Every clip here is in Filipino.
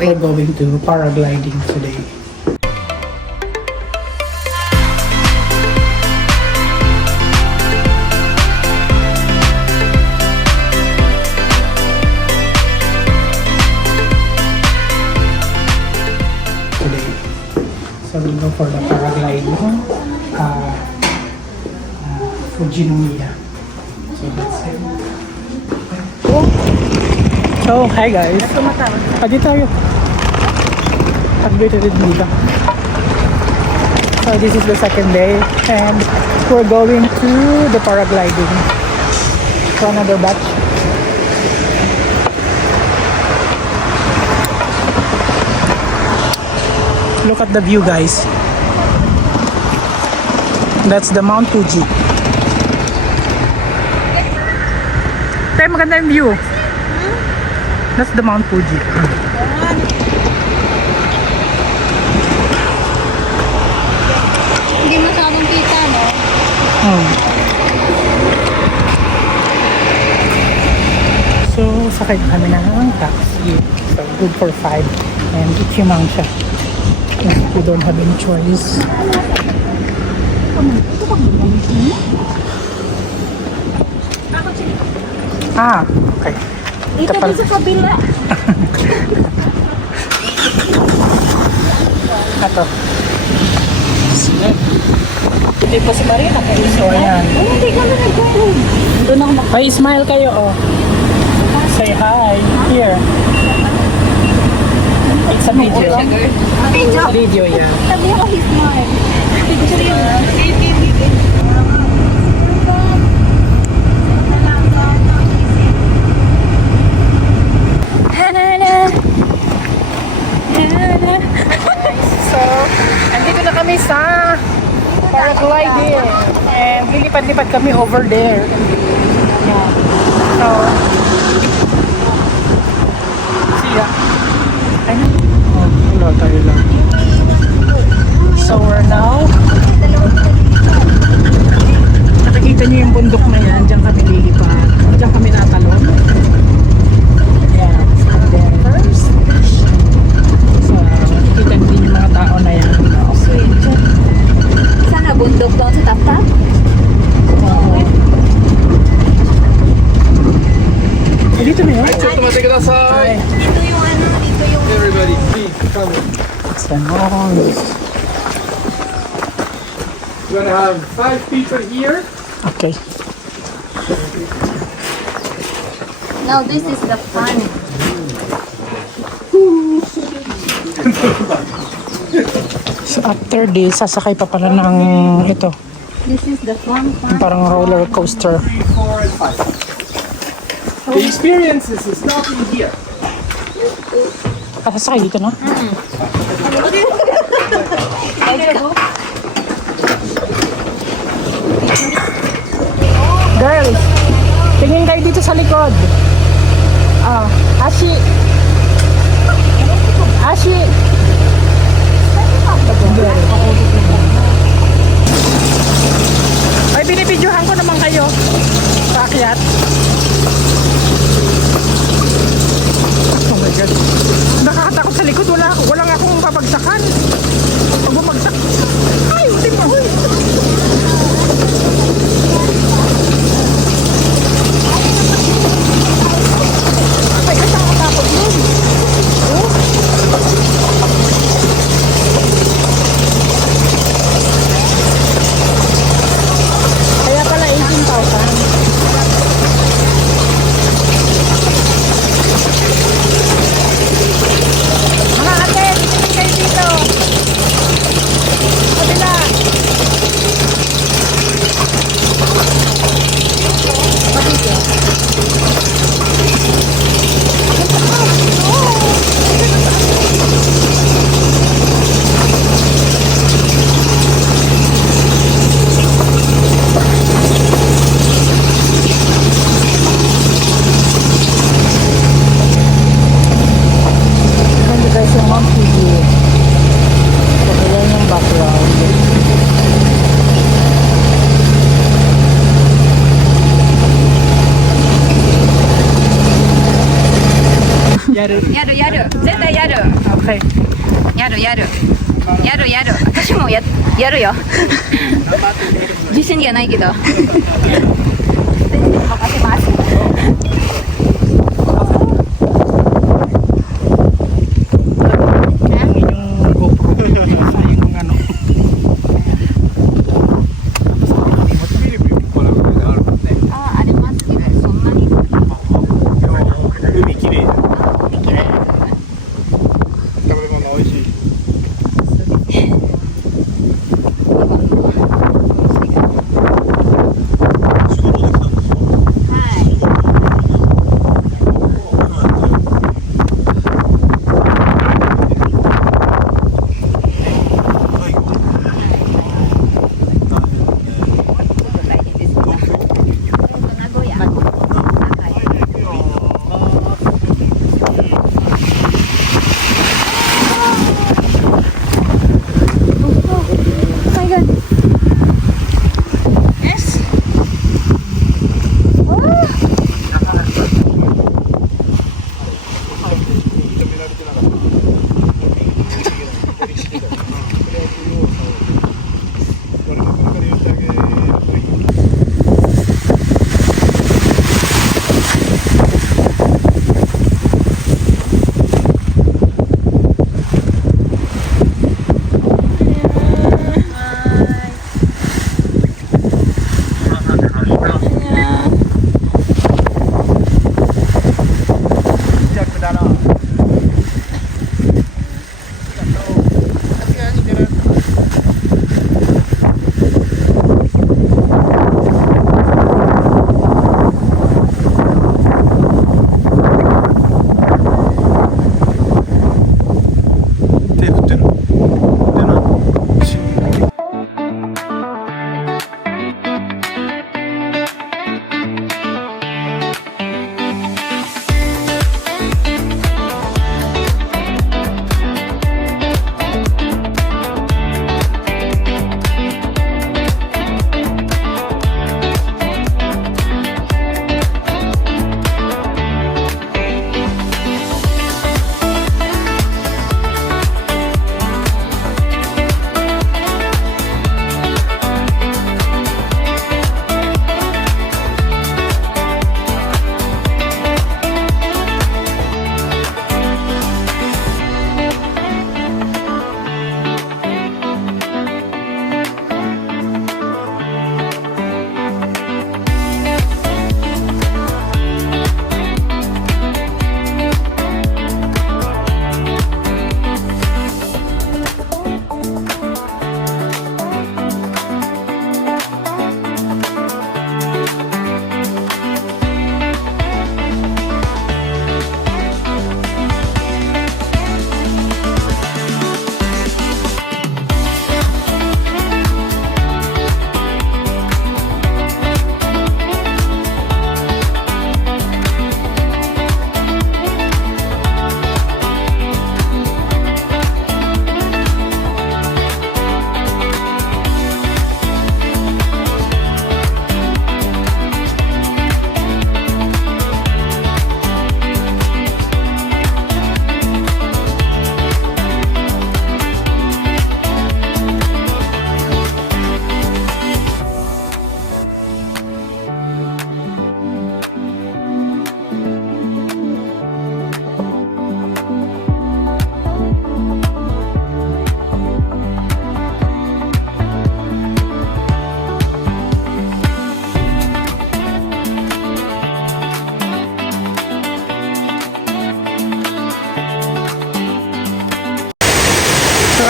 We're going to paragliding today. So we go for the paragliding. Fujinomiya. So that's it. So, hi guys. Adi tayo. Updated dito. So this is the second day and we're going to the paragliding. So another batch. Look at the view, guys. That's the Mount Fuji. Tayo, maganda yung view. That's the Mount Fuji. Hindi masyadong kita, no? So, sakay kami na ng taxi. So, good for 5. And Ichimang siya. We don't have any choice. Ah, okay. Dito din sa kabila. Ito. Hindi pa si Marina. So, ayan. Hindi ka na nag-go. Doon ako Ay, smile kayo, oh. Say hi. Here. It's a video. Video. Video, yeah. Sabi ako his smile. Picture yun. So, andito na kami sa paragliding. And lilipad-lipad kami over there. Yeah. So, see ya. Wala tayo lang. So, we're now nakikita niyo yung bundok na yan. Diyan kami lilipad. Diyan kami natalon. Yeah. And then, first, so, nakikita din yung mga tao na yan. Sana bundok doon sa tapat. Dito na yun. Dito yung ano, dito yung... Everybody, please come. Sa noise. We're gonna have 5 people here. Okay. Now this is the fun. So after this, sasakay pa pala ng ito. This is the fun. Yung parang roller coaster. 3, 4, and 5. The experiences is not in here. Sasakay dito na? Girls, tingin kayo dito sa likod. Ashi. Ashi. Ay, binibidyohan ko naman kayo. Paakyat. Oh my God. Nakakatakot sa likod. Wala nga akong babagsakan. Pag bumagsak. Ay, hindi mo. Ay, nakakatakot yun. Okay. やるやる。やるやる。私もやるよ。自信がないけど。任せます。Yung GoPro. Yung ano. あ、ありますけど、そんなに。海きれい。食べ物美味しい。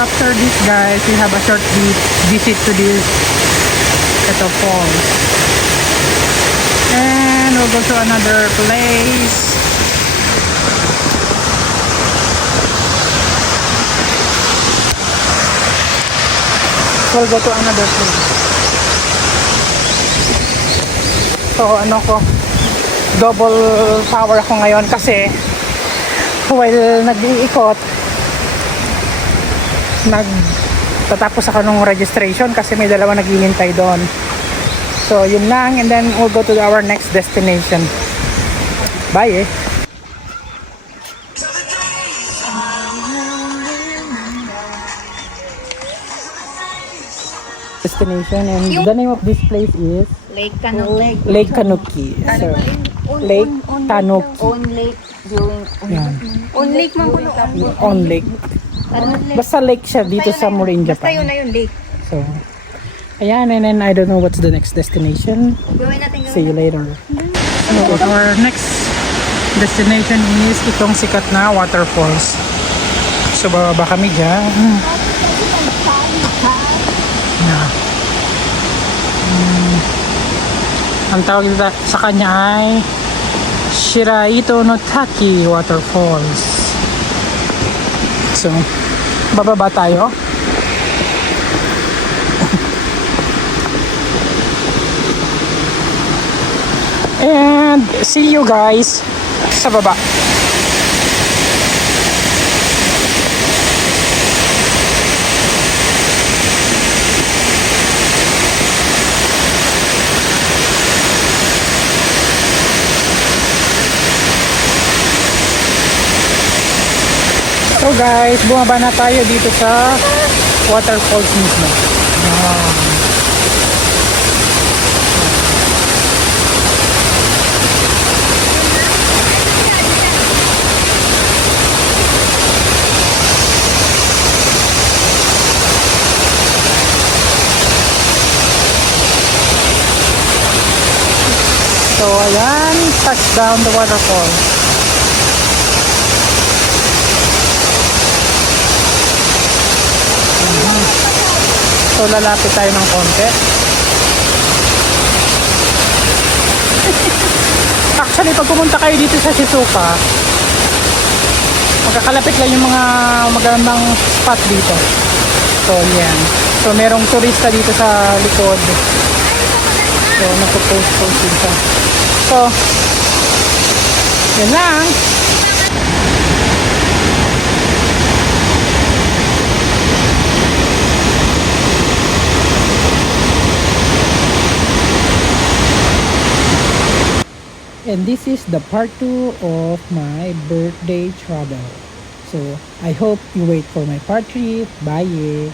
after this guys, we have a short visit to this falls. And we'll go to another place. We'll go to another place. So ano ko, double power ako ngayon kasi while nag-iikot, nagtatapos ako ng registration kasi may dalawa naghihintay doon. So yun lang, and then we'll go to our next destination. Bye eh. destination, and the name of this place is Lake Tanuki. Lake Tanuki. So, Lake Tanuki. On lake. Yung Yan. on lake man kuno. On lake. Basta lake siya dito sa Moraine, Basta yun Japan. na yung lake. So, ayan, and then I don't know what's the next destination. Gawin natin See you later. Our next destination is itong sikat na waterfalls. So, bababa kami dyan. Yeah. Ang tawag dito sa kanya ay Shiraito no Taki Waterfalls. So, bababa tayo. And see you guys sa baba. So guys, bumaba na tayo dito sa waterfalls mismo. So ayan, touch down the waterfall. So lalapit tayo ng konti. Actually, pag pumunta kayo dito sa Shizuoka, magkakalapit lang yung mga magandang spot dito. So yan. So merong turista dito sa likod. So nagpo-post din siya. So yan lang. And this is the part 2 of my birthday travel. So I hope you wait for my part 3. Bye.